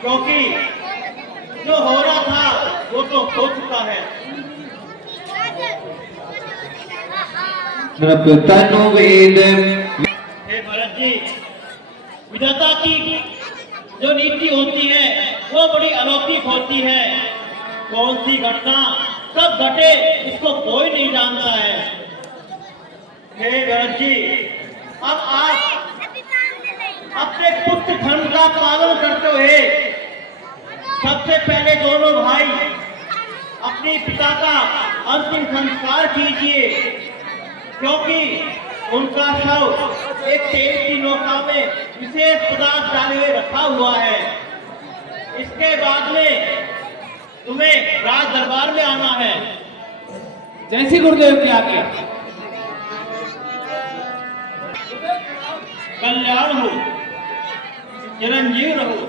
क्योंकि जो हो रहा था वो तो हो चुका है। वेद। हे भरत जी, विधाता की जो नीति होती है वो बड़ी अलौकिक होती है। कौन सी घटना कब घटे इसको कोई नहीं जानता है। हे भरत जी, अब आप अपने पुत्र धर्म का पालन करते हुए सबसे पहले दोनों भाई अपने पिता का अंतिम संस्कार कीजिए, क्योंकि उनका शव एक तेल की नौका में विशेष पदार्थ डाले हुए रखा हुआ है। इसके बाद में तुम्हें राज दरबार में आना है। जैसी गुरुदेव की आज्ञा। कल्याण हो, चिरंजीव रहो।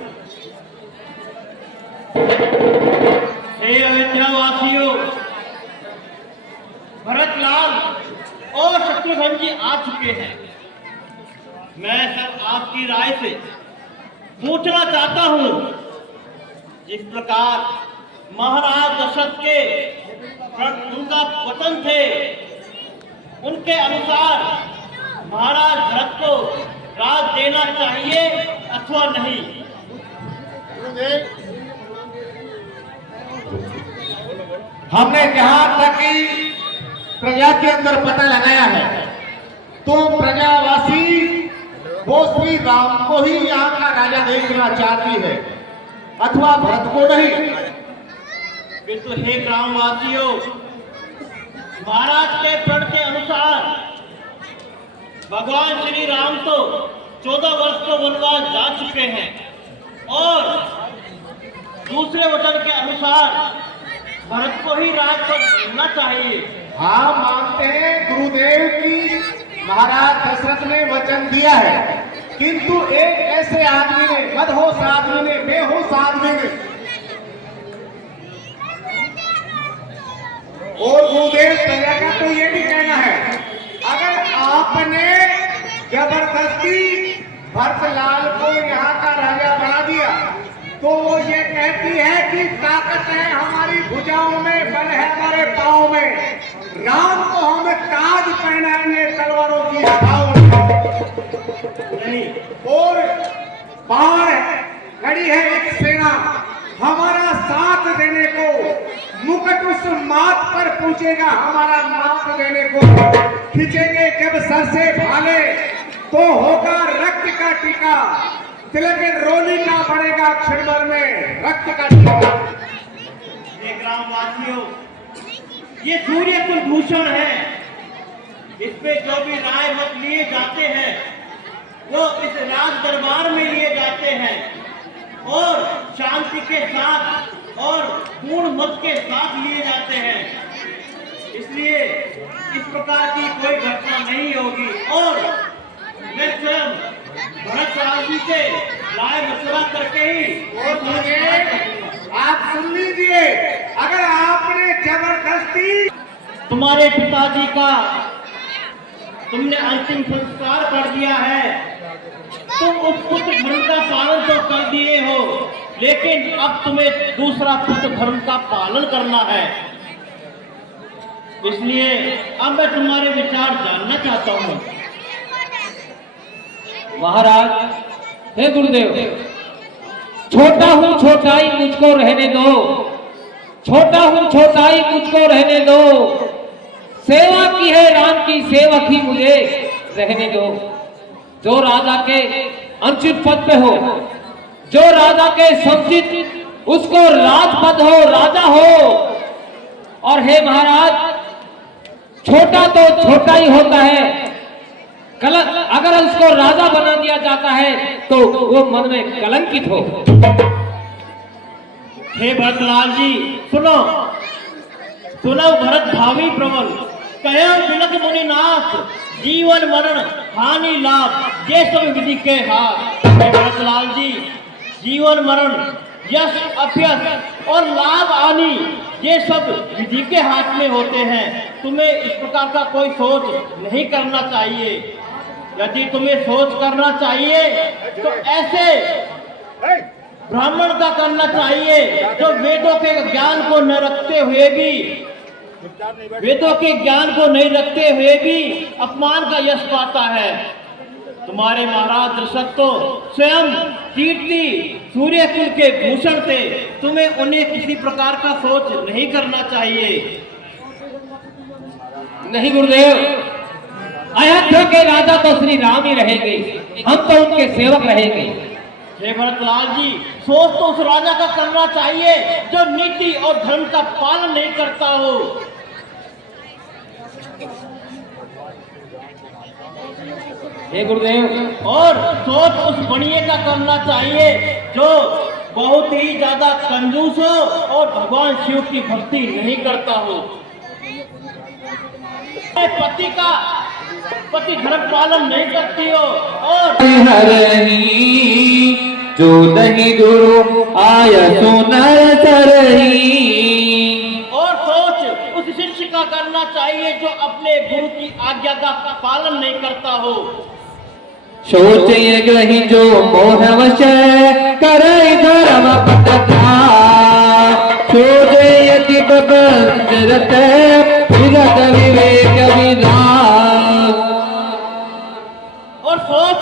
हे अयोध्या वासियों, भरतलाल और शत्रुघ्न जी आ चुके हैं। मैं सब आपकी राय से पूछना चाहता हूं, जिस प्रकार महाराज दशरथ के उनका वचन थे, उनके अनुसार महाराज भरत को राज देना चाहिए अथवा नहीं? हमने जहां तक कि प्रजा के अंदर पता लगाया है तो प्रजावासी वो श्री राम को ही यहाँ का राजा देखना चाहती है अथवा भरत को नहीं। किंतु हे ग्रामवासियों, महाराज के प्रण के अनुसार भगवान श्री राम तो 14 वर्ष को वनवास जा चुके हैं और दूसरे वचन के अनुसार भरत को ही राज पर मिलना चाहिए। हाँ, मानते हैं गुरुदेव की महाराज दशरथ ने वचन दिया है, किंतु एक ऐसे आदमी ने, मदहोश आदमी ने, बेहोश आदमी ने और गुरुदेव प्रजा का तो ये भी कहना है, अगर आपने जबरदस्ती भरतलाल को यहाँ का राजा बना दिया तो वो ये कहती है कि ताकत है हमारी भुजाओं में, बल है हमारे पाँव में, राम को हम ताज पहनाएंगे तलवारों की छाव नहीं। और बाहर खड़ी है एक सेना हमारा साथ देने को, मुकुट उस माथ पर पूछेगा हमारा माथ देने को, खींचेंगे जब सर से भाले तो होगा रक्त का टीका, तिलक रोली का पड़ेगा क्षण भर में रक्त का टीका। ये ग्रामवासियों, ये सूर्य कुलभूषण है, इसमें जो भी राय मत लिए जाते हैं वो इस राज दरबार में लिए जाते हैं और शांति के साथ और पूर्ण मत के साथ लिए जाते हैं। इसलिए इस प्रकार की कोई घटना नहीं होगी और मैं स्वयं भरतलाल जी से राय मशवरा करके ही और आप सुन लीजिए, अगर आपने जबरदस्ती तुम्हारे पिताजी का तुमने अंतिम संस्कार कर दिया है, तुम उस पुत्र धर्म का पालन तो कर दिए हो, लेकिन अब तुम्हें दूसरा पुत्र धर्म का पालन करना है। इसलिए अब मैं तुम्हारे विचार जानना चाहता हूँ। महाराज, हे गुरुदेव, छोटा हूँ छोटाई मुझको रहने दो, छोटा हूँ छोटाई मुझको रहने दो, सेवा की है राम की सेवक ही मुझे रहने दो। जो राजा के अनुचित पद पे हो, जो राजा के समुचित उसको राजपद हो, राजा हो। और हे महाराज, छोटा तो छोटा ही होता है, अगर उसको राजा बना दिया जाता है तो वो मन में कलंकित हो। हे भरतलाल जी, सुनो सुनो भरत भावी प्रबल, कयम बिलख मुनिनाथ, जीवन मरण हानि लाभ ये सब विधि के हाथ। हे भरतलाल जी, जीवन मरण, यश अपयश और लाभ हानि ये सब विधि के हाथ में होते हैं। तुम्हें इस प्रकार का कोई सोच नहीं करना चाहिए। यदि तुम्हें सोच करना चाहिए तो ऐसे ब्राह्मण का करना चाहिए, जो वेदों के ज्ञान को न रखते हुए भी, वेदों के ज्ञान को नहीं रखते हुए भी अपमान का यश पाता है। तुम्हारे महाराज दशरथ तो स्वयं कीर्ति सूर्य कुल के भूषण थे, तुम्हें उन्हें किसी प्रकार का सोच नहीं करना चाहिए। नहीं गुरुदेव, अयोध्या के राजा तो श्री राम ही रहेंगे, हम तो उनके सेवक रहेंगे। हे भरतलाल जी, सोच तो उस राजा का करना चाहिए जो नीति और धर्म का पालन नहीं करता हो। हे गुरुदेव, और सोच उस बनिए का करना चाहिए जो बहुत ही ज्यादा कंजूस हो और भगवान शिव की भक्ति नहीं करता हो। पति धर्म पालन नहीं करती हो और जो दही गुरु आय सुनर सरही। और सोच उस शिष्य का करना चाहिए जो अपने गुरु की आज्ञा का पालन नहीं करता हो। सोच ये ग्रही जो मोहवश करे धर्म पटता, सोच यति बबंजरत विगत विवेक विधान। और सोच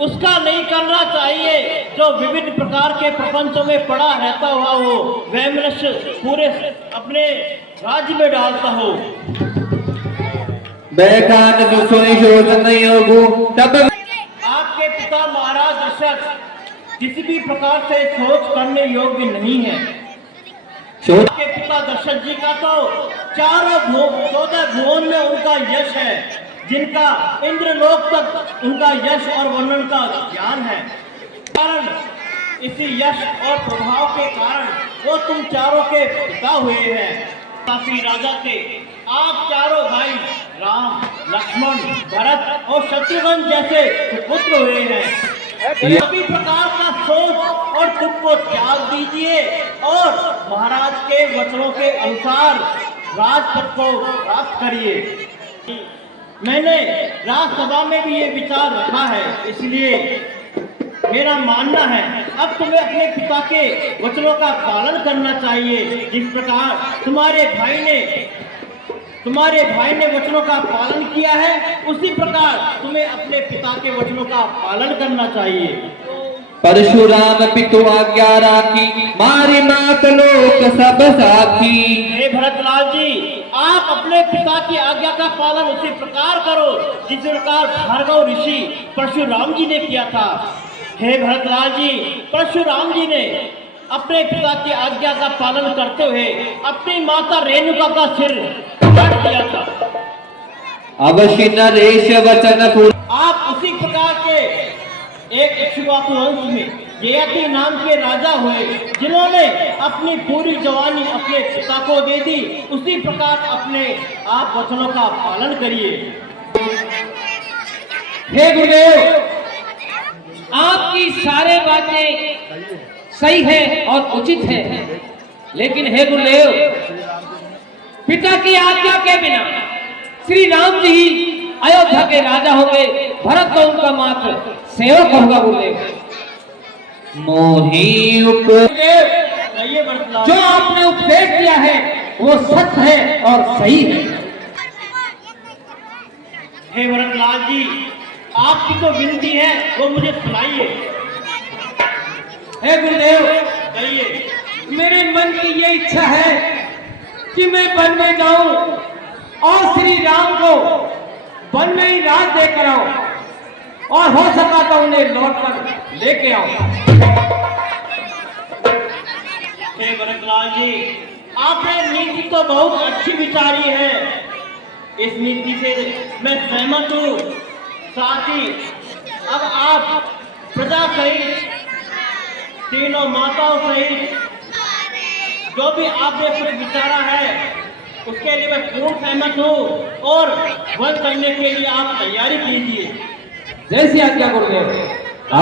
उसका नहीं करना चाहिए जो विभिन्न प्रकार के प्रपंचों में पड़ा रहता हुआ हो, वह मनुष्य पूरे अपने राज्य में डालता हो। बैकान सुनी शोधन योगु तब आपके पिता महाराज दशरथ किसी भी प्रकार से सोच करने योग्य नहीं है। आपके पिता दशरथ जी का तो 14 भुवन में उनका यश है, जिनका इंद्रलोक तक उनका यश और वर्णन का ज्ञान है। कारण इसी यश और प्रभाव के कारण वो तुम चारों के पिता हुए हैं। काफी राजा के आप चारों भाई राम, लक्ष्मण, भरत और शत्रुघ्न जैसे पुत्र हुए हैं। सभी प्रकार का सोच और दुख को त्याग दीजिए और महाराज के वचनों के अनुसार राजपद को प्राप्त करिए। मैंने राज्यसभा में भी ये विचार रखा है, इसलिए मेरा मानना है अब तुम्हें अपने पिता के वचनों का पालन करना चाहिए। जिस प्रकार तुम्हारे भाई ने वचनों का पालन किया है, उसी प्रकार तुम्हें अपने पिता के वचनों का पालन करना चाहिए। परशुराम पितु आज्ञा राखी, मारी मात लोक सब साथी। हे भरतलाल जी, आप अपने पिता की आज्ञा का पालन उसी प्रकार करो जिस प्रकार भार्गव ऋषि परशुराम जी ने किया था। हे भरतलाल जी, परशुराम जी ने अपने पिता की आज्ञा का पालन करते हुए अपनी माता रेणुका का सिर काट दिया था। अवश्य नरेश वचन आप उसी प्रकार के एक इक्ष्वाकु वंश में ययाति नाम के राजा हुए, जिन्होंने अपनी पूरी जवानी अपने पिता को दे दी। उसी प्रकार अपने आप वचनों का पालन करिए। हे गुरुदेव, आपकी सारे बातें सही है और उचित है, लेकिन हे गुरुदेव, पिता की आज्ञा के बिना श्री राम जी ही अयोध्या के राजा होंगे, भरत तो उनका मात्र सेवक होगा। गुरुदेव, मोही जो आपने उपदेश दिया है वो सत्य है और सही है। हे भरतलाल जी, आपकी तो विनती है वो मुझे सुनाइए। हे गुरुदेव, कहिए। मेरे मन की ये इच्छा है कि मैं वन में जाऊं और श्री राम को वन में ही राज देकर आऊं, और हो सका तो उन्हें लौट कर लेके आऊं। हे भरतलाल जी, आपने नीति तो बहुत अच्छी विचारी है, इस नीति से मैं सहमत हूँ। साथ ही अब आप प्रजा सहित, तीनों माताओं सहित जो भी आपने कुछ विचारा है उसके लिए मैं पूर्ण सहमत हूँ, और वन करने के लिए आप तैयारी कीजिए। जैसी आज्ञा गुरुदेव।